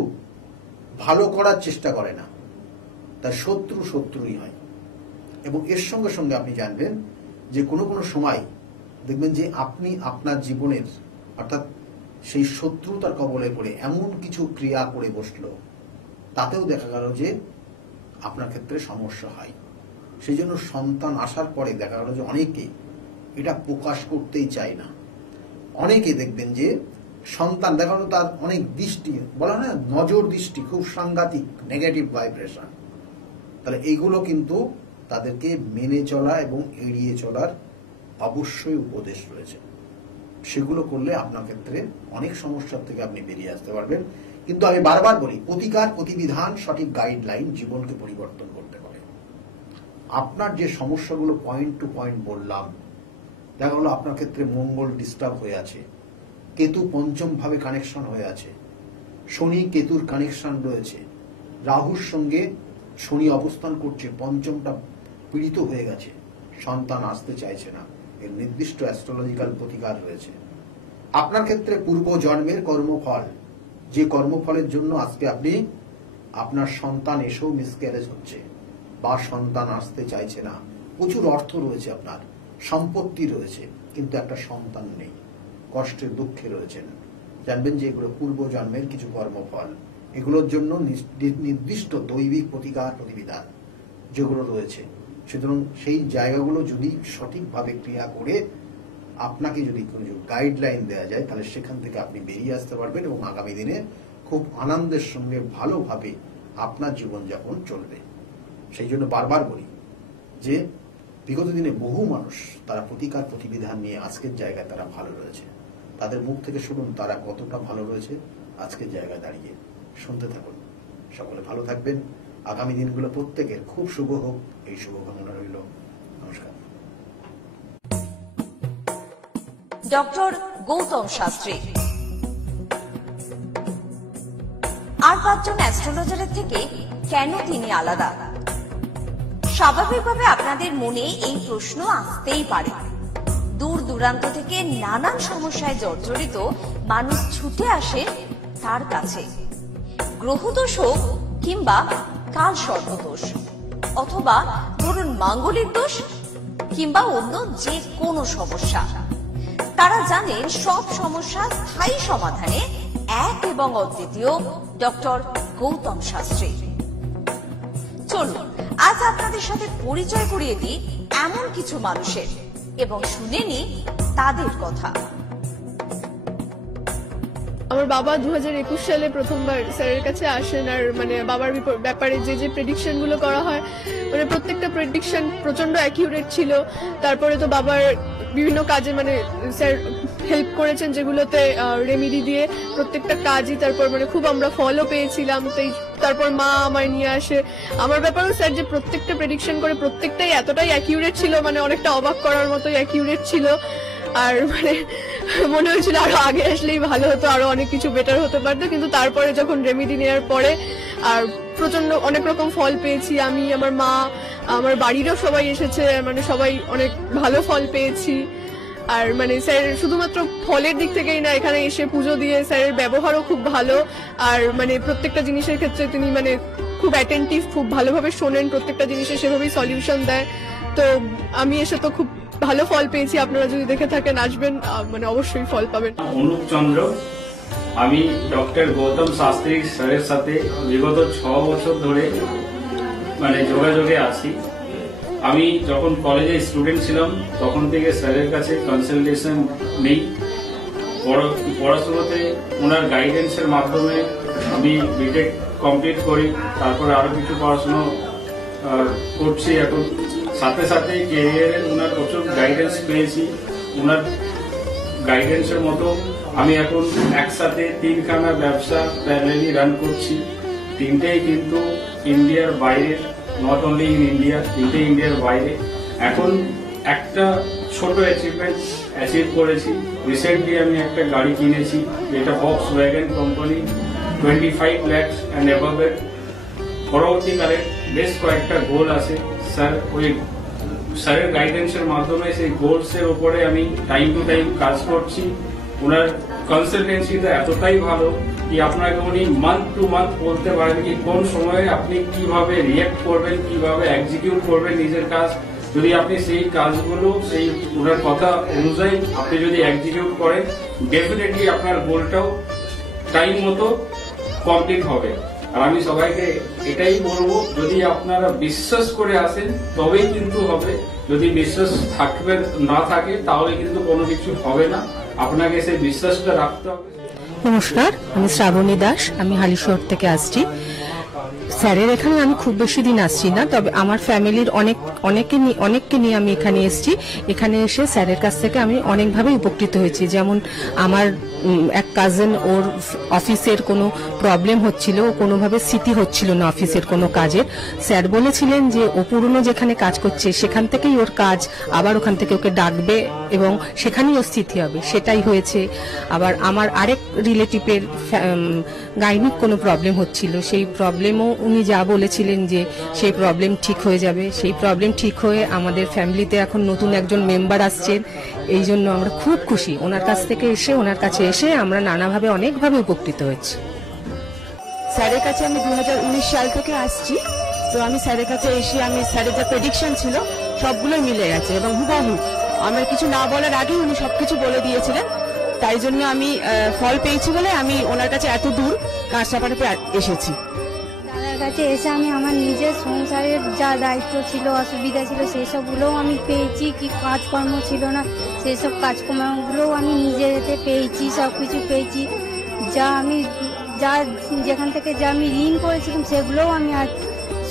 ভালো করার চেষ্টা করে না, তার শত্রু শত্রুই হয়। এবং এর সঙ্গে সঙ্গে আপনি জানবেন যে কোনো কোনো সময় দেখবেন যে আপনি আপনার জীবনের অর্থাৎ সেই শত্রুতার কবলে পড়ে এমন কিছু ক্রিয়া করে বসলো, তাতেও দেখা গেল যে আপনার ক্ষেত্রে সমস্যা হয়। সেই জন্য সন্তান আসার পরে দেখা গেল যে অনেকে এটা প্রকাশ করতেই চায় না। অনেকে দেখবেন যে সন্তান দেখা গেল তার অনেক দৃষ্টি, বলা না নজর দৃষ্টি, খুব সাংঘাতিক নেগেটিভ ভাইব্রেশন। তাহলে এইগুলো কিন্তু তাদেরকে মেনে চলা এবং এড়িয়ে চলার অবশ্যই উপদেশ রয়েছে। সেগুলো করলে আপনার ক্ষেত্রে অনেক সমস্যার থেকে আপনি বেরিয়ে আসতে পারবেন। কিন্তু আমি বারবার বলি, প্রতিকার প্রতিবিধান সঠিক গাইডলাইন জীবনকে পরিবর্তন করতে পারে। আপনার যে সমস্যাগুলো পয়েন্ট টু পয়েন্ট বললাম, দেখা গেল আপনার ক্ষেত্রে মঙ্গল ডিস্টার্ব হয়ে আছে, কেতু পঞ্চম ভাবে কানেকশন হয়ে আছে, শনি কেতুর কানেকশন রয়েছে, রাহুর সঙ্গে শনি অবস্থান করছে, পঞ্চমটা পীড়িত হয়ে গেছে, সন্তান আসতে চাইছে না, এর নির্দিষ্ট অ্যাস্ট্রোলজিক্যাল প্রতিকার রয়েছে। আপনার ক্ষেত্রে পূর্ব জন্মের কর্মফল, যে কর্মফলের জন্য আজকে আপনার সন্তান এসেও মিসক্যারেজ হচ্ছে বা সন্তান আসতে চাইছে না, প্রচুর অর্থ রয়েছে, আপনার সম্পত্তি রয়েছে, কিন্তু একটা সন্তান নেই, কষ্টের দুঃখে রয়েছেন, জানবেন যে এগুলো পূর্ব জন্মের কিছু কর্মফল। এগুলোর জন্য নির্দিষ্ট দৈবিক প্রতিকার প্রতিবিধান যেগুলো রয়েছে, সুতরাং সেই জায়গাগুলো যদি সঠিকভাবে ক্রিয়া করে আপনাকে যদি কোনো গাইডলাইন দেওয়া যায়, তাহলে সেখান থেকে আপনি বেরিয়ে আসতে পারবেন এবং আগামী দিনে খুব আনন্দের সঙ্গে ভালোভাবে আপনার জীবনযাপন চলবে। সেই জন্য বারবার বলি যে বিগত দিনে বহু মানুষ তারা প্রতিকার প্রতিবিধান নিয়ে আজকের জায়গায় তারা ভালো রয়েছে, তাদের মুখ থেকে শুনুন তারা কতটা ভালো রয়েছে আজকের জায়গায় দাঁড়িয়ে। শুনতে থাকুন। সকলে ভালো থাকবেন। আগামী দিনগুলো প্রত্যেকের খুব শুভ হোক, এই শুভকামনা রইল। নমস্কার। ডক্টর গৌতম শাস্ত্রী, আর 5 জন অ্যাস্ট্রোলজারের থেকে কেন তিনি আলাদা? স্বাভাবিকভাবে আপনাদের মনে এই প্রশ্ন আসতেই পারে। দূর দূরান্ত থেকে নানান সমস্যায় জর্জরিত মানুষ ছুটে আসে তার কাছে। গ্রহদোষ হোক কিংবা কাল সর্পদোষ, অথবা ধরুন মাঙ্গলিক দোষ কিংবা অন্য যে কোনো সমস্যা, তারা জানেন সব সমস্যা স্থায়ী সমাধানে এক এবং অদ্বিতীয় ডক্টর গৌতম শাস্ত্রী। চলুন আজ আপনাদের সাথে পরিচয় করিয়ে দিই এমন কিছু মানুষের এবং শুনে নিই তাদের কথা। আমার বাবা 2021 সালে প্রথমবার স্যারের কাছে আসেন, আর মানে বাবার ব্যাপারে যে প্রেডিকশন গুলো করা হয়, মানে প্রত্যেকটা প্রেডিকশন প্রচন্ড অ্যাকিউরেট ছিল। তারপরে তো বাবার বিভিন্ন কাজে মানে স্যার হেল্প করেছেন, যেগুলোতে রেমিডি দিয়ে প্রত্যেকটা কাজই তারপর মানে খুব আমরা ফলও পেয়েছিলাম। তারপর মা আমায় নিয়ে আসে। আমার ব্যাপারেও স্যার যে প্রত্যেকটা প্রেডিকশন করে প্রত্যেকটাই এতটাই অ্যাকিউরেট ছিল, মানে অনেকটা অবাক করার মতোই অ্যাকিউরেট ছিল। আর মানে মনে হয়েছিল আরো আগে আসলেই ভালো হতো, আরো অনেক কিছু বেটার হতে পারতো। কিন্তু তারপরে যখন রেমিডি নেওয়ার পরে আর প্রচন্ড অনেক রকম ফল পেয়েছি আমি, আমার মা, আমার বাড়িরও সবাই এসেছে, মানে সবাই অনেক ভালো ফল পেয়েছি। আর মানে স্যার শুধুমাত্র ফলের দিক থেকেই না, এখানে এসে পুজো দিয়ে স্যারের ব্যবহারও খুব ভালো। আর মানে প্রত্যেকটা জিনিসের ক্ষেত্রে তিনি মানে খুব অ্যাটেন্টিভ, খুব ভালোভাবে শোনেন, প্রত্যেকটা জিনিসের সেভাবেই সলিউশন দেয়। তো আমি এসে তো খুব ভালো ফল পেয়েছি। আপনারা যদি দেখে থাকেন, আসবেন, মানে অবশ্যই ফল পাবেন। অনুপ চন্দ্র, আমি ডক্টর গৌতম শাস্ত্রী স্যারের সাথে বিগত 6 বছর ধরে মানে যোগাযোগে আছি। আমি যখন কলেজে স্টুডেন্ট ছিলাম তখন থেকে স্যারের কাছে কনসালটেশন নেই। পড়াশোনাতে ওনার গাইডেন্সের মাধ্যমে আমি বিটেক কমপ্লিট করি, তারপরে আরো কিছু পড়াশোনা করছি এখন। সাথে সাথে ক্যারিয়ারে ওনার প্রচুর গাইডেন্স পেয়েছি। ওনার গাইডেন্সের মতো আমি এখন একসাথে 3খানা ব্যবসা প্যারালালি রান করছি। 3টেই কিন্তু ইন্ডিয়ার বাইরে, নট অনলি ইন ইন্ডিয়া, 3টে ইন্ডিয়ার বাইরে। এখন একটা ছোট অ্যাচিভ করেছি। রিসেন্টলি আমি একটা গাড়ি কিনেছি, যেটা Volkswagen company, 25 lakhs and above এর। পরবর্তীকালে বেশ কয়েকটা গোল আছে। স্যারের গাইডেন্সের মাধ্যমে সেই গোলস এর উপরে আমি টাইম টু টাইম কাজ করছি। ওনার কনসালটেন্সিটা এতটাই ভালো কি আপনাকে উনি মান্থ টু মান্থ বলতে পারেন কি কোন সময়ে আপনি কিভাবে রিয়েক্ট করবেন, কিভাবে এক্সিকিউট করবেন নিজের কাজ। যদি আপনি সেই কাজগুলো সেই ওনার কথা অনুযায়ী আপনি যদি এক্সিকিউট করেন, ডেফিনেটলি আপনার গোলটাও টাইম মতো কমপ্লিট হবে। আর আমি সবাইকে এটাই বলবো, যদি আপনারা বিশ্বাস করে আসেন তবেই কিন্তু হবে। যদি বিশ্বাস থাকবে না থাকে তাহলে কিন্তু কোনো কিছু হবে না। আপনাকে সেই বিশ্বাসটা রাখতে হবে। নমস্কার, আমি শ্রাবণী দাস, আমি হালিশহর থেকে আসছি। স্যারের এখানে আমি খুব বেশি দিন আসছি না, তবে আমার ফ্যামিলির অনেককে নিয়ে আমি এখানে এসেছি। এখানে এসে স্যারের কাছ থেকে আমি অনেকভাবে উপকৃত হয়েছি। যেমন আমার এক কাজিন, ওর অফিসের কোনো প্রবলেম হচ্ছিল, ও কোনোভাবে স্থিতি হচ্ছিল না অফিসের কোনো কাজের। স্যার বলেছিলেন যে ও পুরনো যেখানে কাজ করছে সেখান থেকেই ওর কাজ, আবার ওখান থেকে ওকে ডাকবে এবং সেখানেই ওর স্থিতি হবে। সেটাই হয়েছে। আবার আমার আরেক রিলেটিভের গাইনিক কোনো প্রবলেম হচ্ছিল, সেই প্রবলেমও উনি যা বলেছিলেন যে সেই প্রবলেম ঠিক হয়ে যাবে, সেই প্রবলেম ঠিক হয়ে আমাদের ফ্যামিলিতে এখন নতুন একজন মেম্বার আসছেন। এই জন্য আমরা খুব খুশি। ওনার কাছ থেকে এসে, ওনার কাছে এসে আমরা নানাভাবে অনেকভাবে উপকৃত হয়েছি। স্যারের কাছে আমি 2019 সাল থেকে আসছি। তো আমি স্যারের কাছে এসে আমি স্যারের যা প্রেডিকশন ছিল সবগুলোই মিলে গেছে এবং হুবহু আমার কিছু না বলার আগেই উনি সবকিছু বলে দিয়েছিলেন। তাই জন্য আমি ফল পেয়েছি বলে আমি ওনার কাছে এত দূর কাঁচরাপাড়াতে এসেছি। দাদার কাছে এসে আমি আমার নিজের সংসারের যা দায়িত্ব ছিল, অসুবিধা ছিল, সেই সবগুলোও আমি পেয়েছি। কি কাজকর্ম ছিল না, সেই সব কাজকর্মগুলোও আমি নিজের হাতে পেয়েছি, সব কিছু পেয়েছি। যেখান থেকে যা আমি ঋণ করেছিলাম সেগুলোও আমি আজ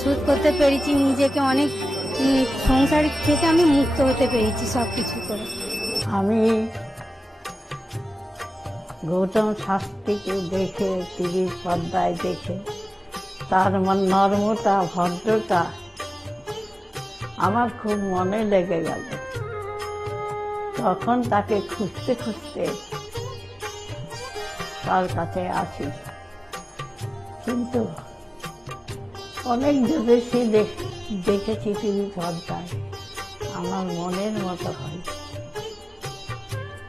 শোধ করতে পেরেছি। নিজেকে অনেক সংসার থেকে আমি মুক্ত হতে পেরেছি সব কিছু করে। আমি গৌতম শাস্ত্রীকে দেখে, টিভির পর্দায় দেখে তার নর্মতা, ভদ্রতা আমার খুব মনে লেগে গেল। তখন তাকে খুঁজতে খুঁজতে তার কাছে আসি। কিন্তু অনেক বিদেশি দেখেছি টিভি পর্দায়, আমার মনের মতো হয়,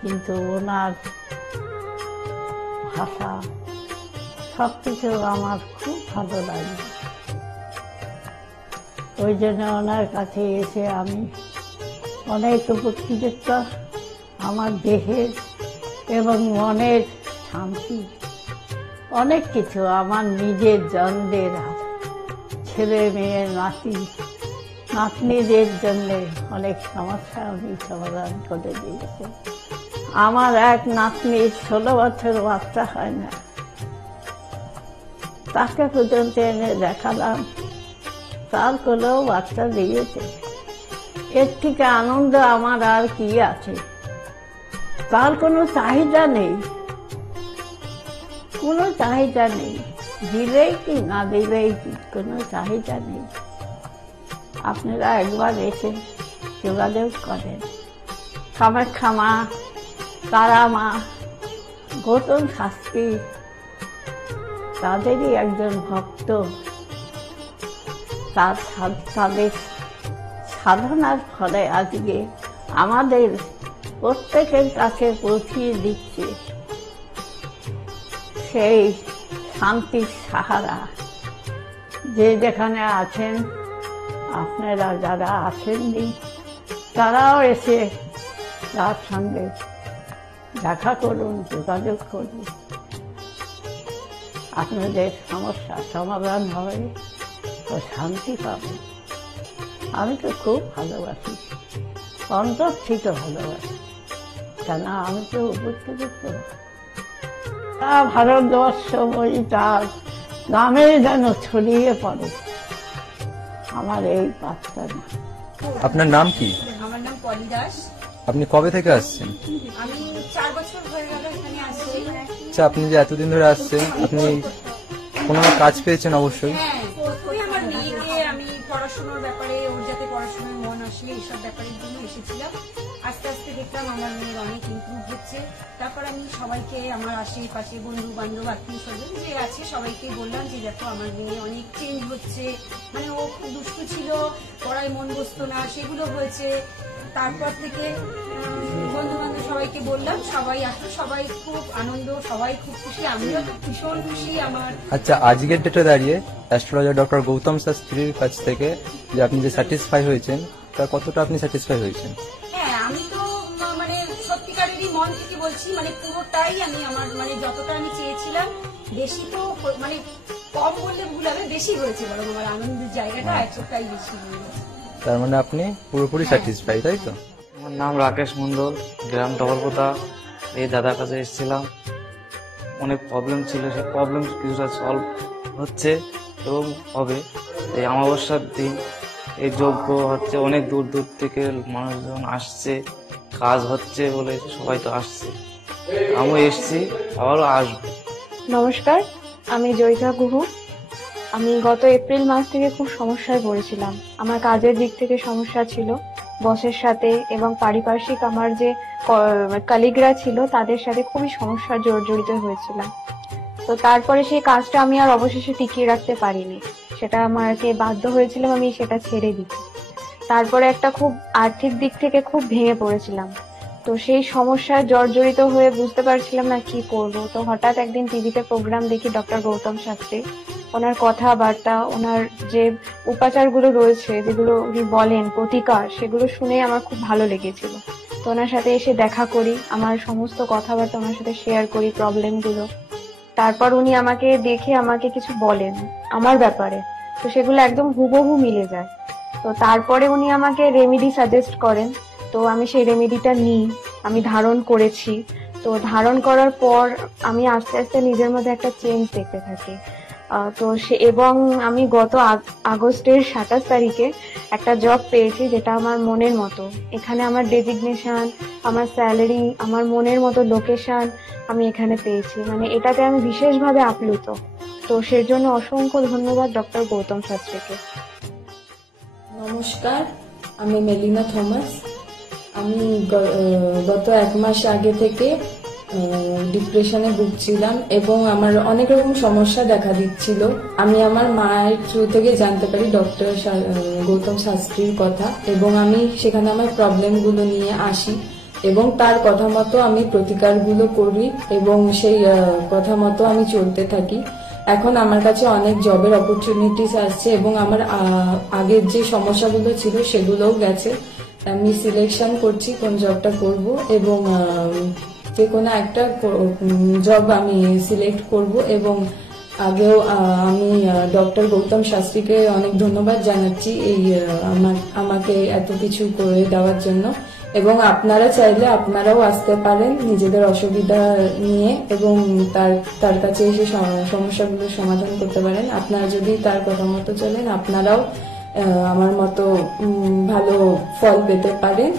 কিন্তু ওনার ভাষা সবকিছু আমার খুব ভালো লাগে। ওই জন্য ওনার কাছে এসে আমি অনেক উপকৃত। আমার দেহের এবং মনের শান্তি, অনেক কিছু আমার নিজের জনদের, ছেলে মেয়ে নাতি নাতনিদের জন্য অনেক সমস্যা আমি সমাধান করে দিয়েছি। আমার এক নাতনির 16 বছর বাচ্চা হয় না, তাকে পর্যন্ত এনে দেখালাম, তার কোলেও বাচ্চা দিয়েছে। এর থেকে আনন্দ আমার আর কি আছে? তার কোনো চাহিদা নেই, কোনো চাহিদা নেই, দিলেই কি না দিলেই কি, কোনো চাহিদা নেই। আপনারা একবার এসে যোগাযোগ করেন। কামাখ্যা মা, তারা মা, গৌতম শাস্ত্রী তাদেরই একজন ভক্ত। তাদের সাধনার ফলে আজকে আমাদের প্রত্যেকের কাছে পৌঁছিয়ে দিচ্ছে সেই শান্তির সাহারা। যে যেখানে আছেন, আপনারা যারা আসেননি তারাও এসে তার সঙ্গে দেখা করুন, যোগাযোগ করুন, আপনাদের সমস্যা সমাধান হবে ও শান্তি পাবেন। আমি তো খুব ভালোবাসি, অন্তর থেকে ভালোবাসি, কেন আমি তো উপস্থিত। ভারতবর্ষ বই তার গ্রামে যেন ছড়িয়ে পড়ে আমার এই প্রার্থনা। আপনার নাম কি? আমার নাম পলি দাস। আপনি কবে থেকে আসছেন? আমি 4 বছর হয়ে গেল এখানে আসছি। আচ্ছা, আপনি যে এতদিন ধরে আসছেন, আপনি কোনো কাজ পেয়েছেন? অবশ্যই। হ্যাঁ, প্রথমে আমার মেয়েকে আমি পড়াশোনার ব্যাপারে, ওর যাতে পড়াশোনায় মন আসে এইসব ব্যাপারের জন্য এসেছিলাম। আস্তে আস্তে দেখলাম আমার মেয়ের অনেক ইমপ্রুভ হচ্ছে। তারপর আমি সবাইকে, আমার আশেপাশে বন্ধু বান্ধব আত্মীয় স্বজন যে আছে সবাইকে বললাম যে দেখো আমার মেয়ে অনেক চেঞ্জ হচ্ছে, মানে ও খুব দুষ্টু ছিল, পড়ায় মন বসতো না, সেগুলো হয়েছে। তারপর থেকে বন্ধু বান্ধব সবাইকে বললাম, সবাই আসলো, সবাই খুব আনন্দ, সবাই খুব খুশি, আমিও তো ভীষণ খুশি। আমার আচ্ছা, আজকের ডেটে দাঁড়িয়ে অ্যাস্ট্রোলজার ডক্টর গৌতম শাস্ত্রীর কাছ থেকে যে আপনি যে স্যাটিসফাই হয়েছেন, তার কতটা আপনি স্যাটিসফাই হয়েছেন? হ্যাঁ, আমি তো মানে সত্যিকারেরই মন থেকে বলছি, মানে পুরোটাই আমি আমার মানে যতটা আমি চেয়েছিলাম, বেশি তো মানে কম বললে ভুল হবে, বেশি হয়েছে, বরং আমার আনন্দের জায়গাটা এতটাই বেশি হয়ে গেছে। তার মানে আপনি পুরোপুরি স্যাটিসফাই, তাই তো? আমার নাম রাকেশ মন্ডল, গ্রাম টগরপোতা। এই দাদার কাছে এসেছিলাম, অনেক প্রবলেম ছিল, সেই প্রবলেম কিছুটা সলভ হচ্ছে এবং হবে। এই অমাবস্যার দিন এই যজ্ঞ হচ্ছে, অনেক দূর দূর থেকে মানুষজন আসছে, কাজ হচ্ছে বলে সবাই তো আসছে, আমিও এসছি, আবারও আসবো। নমস্কার, আমি জয়িতা গুহ। আমি গত এপ্রিল মাস থেকে খুব সমস্যায় পড়েছিলাম। আমার কাজের দিক থেকে সমস্যা ছিল, বসের সাথে এবং পারিপার্শ্বিক আমার যে কলিগরা ছিল তাদের সাথে খুবই সমস্যা জড়িত হয়েছিলাম। তো তারপরে সেই কাজটা আমি আর অবশেষে টিকিয়ে রাখতে পারিনি, সেটা আমাকে বাধ্য হয়েছিলাম আমি সেটা ছেড়ে দিতে। তারপরে একটা খুব আর্থিক দিক থেকে খুব ভেঙে পড়েছিলাম। তো সেই সমস্যায় জর্জরিত হয়ে বুঝতে পারছিলাম না কি করব। তো হঠাৎ একদিন টিভিতে প্রোগ্রাম দেখি ডক্টর গৌতম শাস্ত্রী, ওনার কথাবার্তা, ওনার যে উপাচারগুলো রয়েছে, যেগুলো উনি বলেন প্রতিকার, সেগুলো শুনে আমার খুব ভালো লেগেছিল। তো ওনার সাথে এসে দেখা করি, আমার সমস্ত কথাবার্তা ওনার সাথে শেয়ার করি, প্রবলেমগুলো। তারপর উনি আমাকে দেখে আমাকে কিছু বলেন আমার ব্যাপারে, তো সেগুলো একদম হুবহু মিলে যায়। তো তারপরে উনি আমাকে রেমেডি সাজেস্ট করেন, তো আমি সেই রেমেডিটা নিই, আমি ধারণ করেছি। তো ধারণ করার পর আমি আস্তে আস্তে নিজের মধ্যে একটা চেঞ্জ দেখতে থাকি। তো এবং আমি গত আগস্টের 27 তারিখে একটা জব পেয়েছি, যেটা আমার মনের মতো। এখানে আমার ডেজিগনেশন, আমার স্যালারি, আমার মনের মতো লোকেশন আমি এখানে পেয়েছি, মানে এটাতে আমি বিশেষভাবে আপ্লুত। তো সেই জন্য অসংখ্য ধন্যবাদ ডক্টর গৌতম শাস্ত্রীকে। নমস্কার, আমি মেলিনা থমাস। আমি গত 1 মাস আগে থেকে ডিপ্রেশনে ভুগছিলাম এবং আমার অনেক রকম সমস্যা দেখা দিচ্ছিল। আমি আমার মায়ের থ্রু থেকে জানতে পারি ডক্টর গৌতম শাস্ত্রীর কথা এবং আমি সেখানে আমার প্রবলেমগুলো নিয়ে আসি এবং তার কথা মতো আমি প্রতিকারগুলো করি এবং সেই কথা মতো আমি চলতে থাকি। এখন আমার কাছে অনেক জবের অপরচুনিটিস আসছে এবং আমার আগের যে সমস্যাগুলো ছিল সেগুলোও গেছে। আমি সিলেকশন করছি কোন জবটা করব এবং যে কোনো একটা জব আমি সিলেক্ট করব এবং আগেও আমি ডক্টর গৌতম শাস্ত্রীকে অনেক ধন্যবাদ জানাচ্ছি এই আমাকে এত কিছু করে দেওয়ার জন্য এবং আপনারা চাইলে আপনারাও আসতে পারেন নিজেদের অসুবিধা নিয়ে এবং তার কাছে এসে সমস্যাগুলো সমাধান করতে পারেন। আপনারা যদি তার কথা মতো চলেন আপনারাও আমার মতো ভালো ফল পেতে পারেন।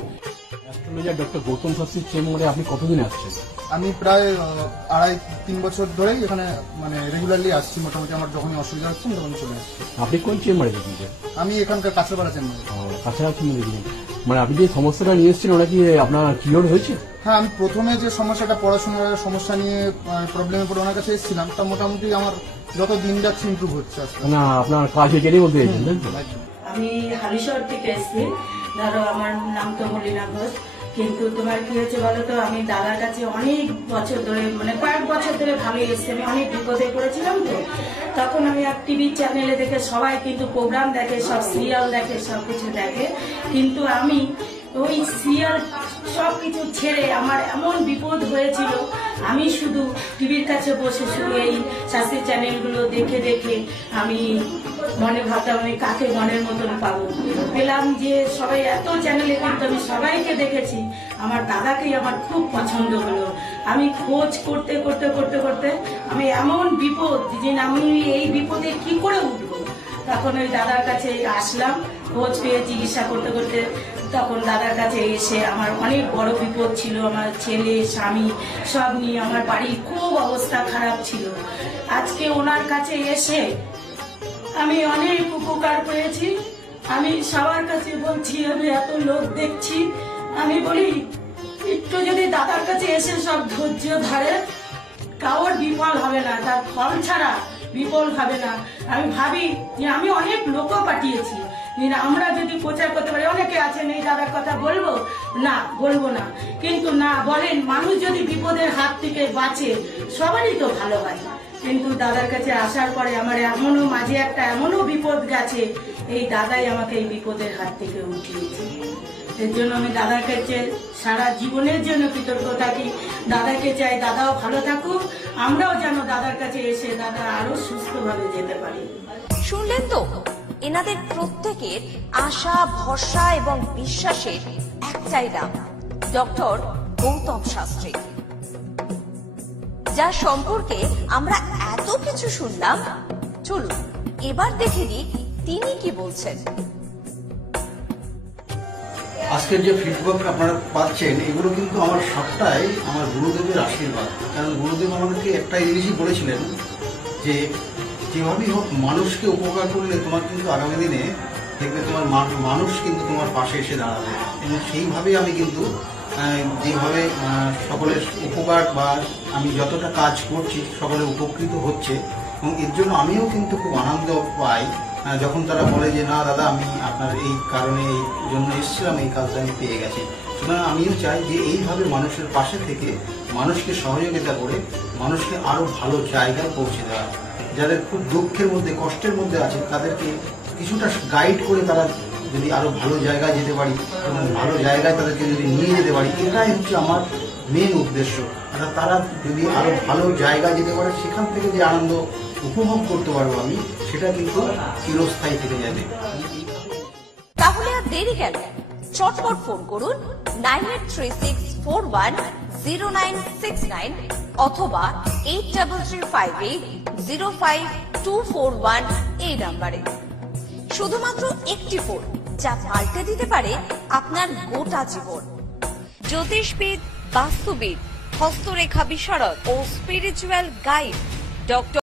ডক্টর গৌতম শাস্ত্রীর চেম্বারে আপনি কতদিন আসছেন? আমি প্রায় 2.5-3 বছর ধরেই এখানে মানে রেগুলারলি আসছি। মোটামুটি আমার যখনই অসুবিধা হচ্ছে তখন চলে আসছি। আপনি কোন চেম্বারে দেখিয়েছেন? আমি এখানকার কাছাপাড়া চেম্বারে। কাছাকাছি দেখিয়েছেন, মানে আপনি যে সমস্যাটা নিয়ে এসেছেন ওটা কি আপনার কিওর হয়েছে? হ্যাঁ, আমি প্রথমে যে সমস্যাটা পড়াশোনার সমস্যা নিয়ে প্রবলেমে পড়ে ওনার কাছে এসেছিলাম, তা মোটামুটি আমার যত দিন যাচ্ছে ইমপ্রুভ হচ্ছে। না আপনার কাজ এটাই বলতে চাইছেন? আমি হালিশহর থেকে এসেছি। ধরো আমার নাম তো মলিনা ঘোষ, কিন্তু তোমার কি হয়েছে বলো তো, আমি দাদার কাছে অনেক বছর ধরে মানে কয়েক বছর ধরে ভালোই এসেছি। আমি অনেক বিপদে পড়েছিলাম তো, তখন আমি এক টিভি চ্যানেলে দেখে সবাই কিন্তু প্রোগ্রাম দেখে, সব সিরিয়াল দেখে, সবকিছু দেখে, কিন্তু আমি ওই সিরিয়াল সবকিছু ছেড়ে আমার এমন বিপদ হয়েছিল, আমি শুধু টিভির কাছে বসে শুধু এই শাস্ত্রীয় চ্যানেলগুলো দেখে দেখে আমি মনে ভাবতাম আমি কাকে মনের মতন পাবো। পেলাম যে সবাই এত চ্যানেলে, কিন্তু আমি সবাইকে দেখেছি, আমার দাদাকেই আমার খুব পছন্দ হলো। আমি খোঁজ করতে করতে করতে করতে আমি এমন বিপদ যে আমি এই বিপদে কি করে উঠবো, তখন ওই দাদার কাছে আসলাম। খোঁজ পেয়ে চিকিৎসা করতে করতে তখন দাদার কাছে এসে আমার অনেক বড় বিপদ ছিল, আমার ছেলে স্বামী সব নিয়ে আমার বাড়ির খুব অবস্থা খারাপ ছিল। আজকে ওনার কাছে এসে আমি অনেক উপকার পেয়েছি। আমি সবার কাছে বলছি, আমি এত লোক দেখছি, আমি বলি একটু যদি দাদার কাছে এসে সব ধৈর্য ধরে, কারোর বিফল হবে না, তার ফল ছাড়া বিফল হবে না। আমি ভাবি যে আমি অনেক লোকও পাঠিয়েছি, আমরা যদি প্রচার করতে পারি, অনেকে আছেন এই দাদার কথা বলবো না, বলবো না, কিন্তু না বলেন, মানুষ যদি বিপদের হাত থেকে বাঁচে সবারই তো ভালো হয়। কিন্তু দাদার কাছে আসার পরে আমার এমনও মাঝে একটা এমনও বিপদ গেছে, এই দাদাই আমাকে এই বিপদের হাত থেকে উঠিয়েছে। এর জন্য আমি দাদার কাছে সারা জীবনের জন্য কৃতজ্ঞ থাকি। দাদাকে চাই দাদাও ভালো থাকুক, আমরাও যেন দাদার কাছে এসে দাদা আরো সুস্থভাবে যেতে পারি। শুনলেন তো, এনাদের প্রত্যেকের আশা, ভরসা এবং বিশ্বাসের একটাই নাম, ডক্টর গৌতম শাস্ত্রী, যার সম্পর্কে আমরা এত কিছু শুনলাম। চলুন এবার দেখে নিই তিনি কি বলছেন। আজকের যে ফিডব্যাক আপনারা পাচ্ছেন, এগুলো কিন্তু আমার সবটাই আমার গুরুদেবের আশীর্বাদ। কারণ গুরুদেব আমাদেরকে একটাই জিনিসই বলেছিলেন যে যেভাবেই হোক মানুষকে উপকার করলে তোমার কিন্তু আগামী দিনে দেখবে তোমার মানুষ কিন্তু তোমার পাশে এসে দাঁড়াবে। এবং সেইভাবেই আমি কিন্তু যেভাবে সকলের উপকার বা আমি যতটা কাজ করছি সকলে উপকৃত হচ্ছে, এবং এর জন্য আমিও কিন্তু খুব আনন্দ পাই যখন তারা বলে যে না দাদা, আমি আপনার এই কারণে এই জন্য এসেছিলাম, এই কাজটা আমি পেয়ে গেছি। সুতরাং আমিও চাই যে এইভাবে মানুষের পাশে থেকে মানুষকে সহযোগিতা করে মানুষকে আরো ভালো জায়গায় পৌঁছে দেওয়া। যাদের খুব দুঃখের মধ্যে, কষ্টের মধ্যে আছে, তাদেরকে কিছুটা গাইড করে তারা যদি আরো ভালো জায়গায় যেতে পারি এবং ভালো জায়গায় তাদেরকে যদি নিয়ে যেতে পারি, এটাই হচ্ছে আমার মেন উদ্দেশ্য। অর্থাৎ তারা যদি আরো ভালো জায়গায় যেতে পারে, সেখান থেকে যে আনন্দ উপভোগ করতে পারবো আমি, সেটা কিন্তু চিরস্থায়ী থেকে যাবে। তাহলে আর দেরি কেন, চটপট ফোন করুন 9836410969 অথবা 8335805241 এই নাম্বারে। শুধুমাত্র একটি ফোন, যা পাল্টে দিতে পারে আপনার গোটা জীবন। জ্যোতিষবিদ, বাস্তুবিদ, হস্তরেখা বিশারদ ও স্পিরিচুয়াল গাইড ডক্টর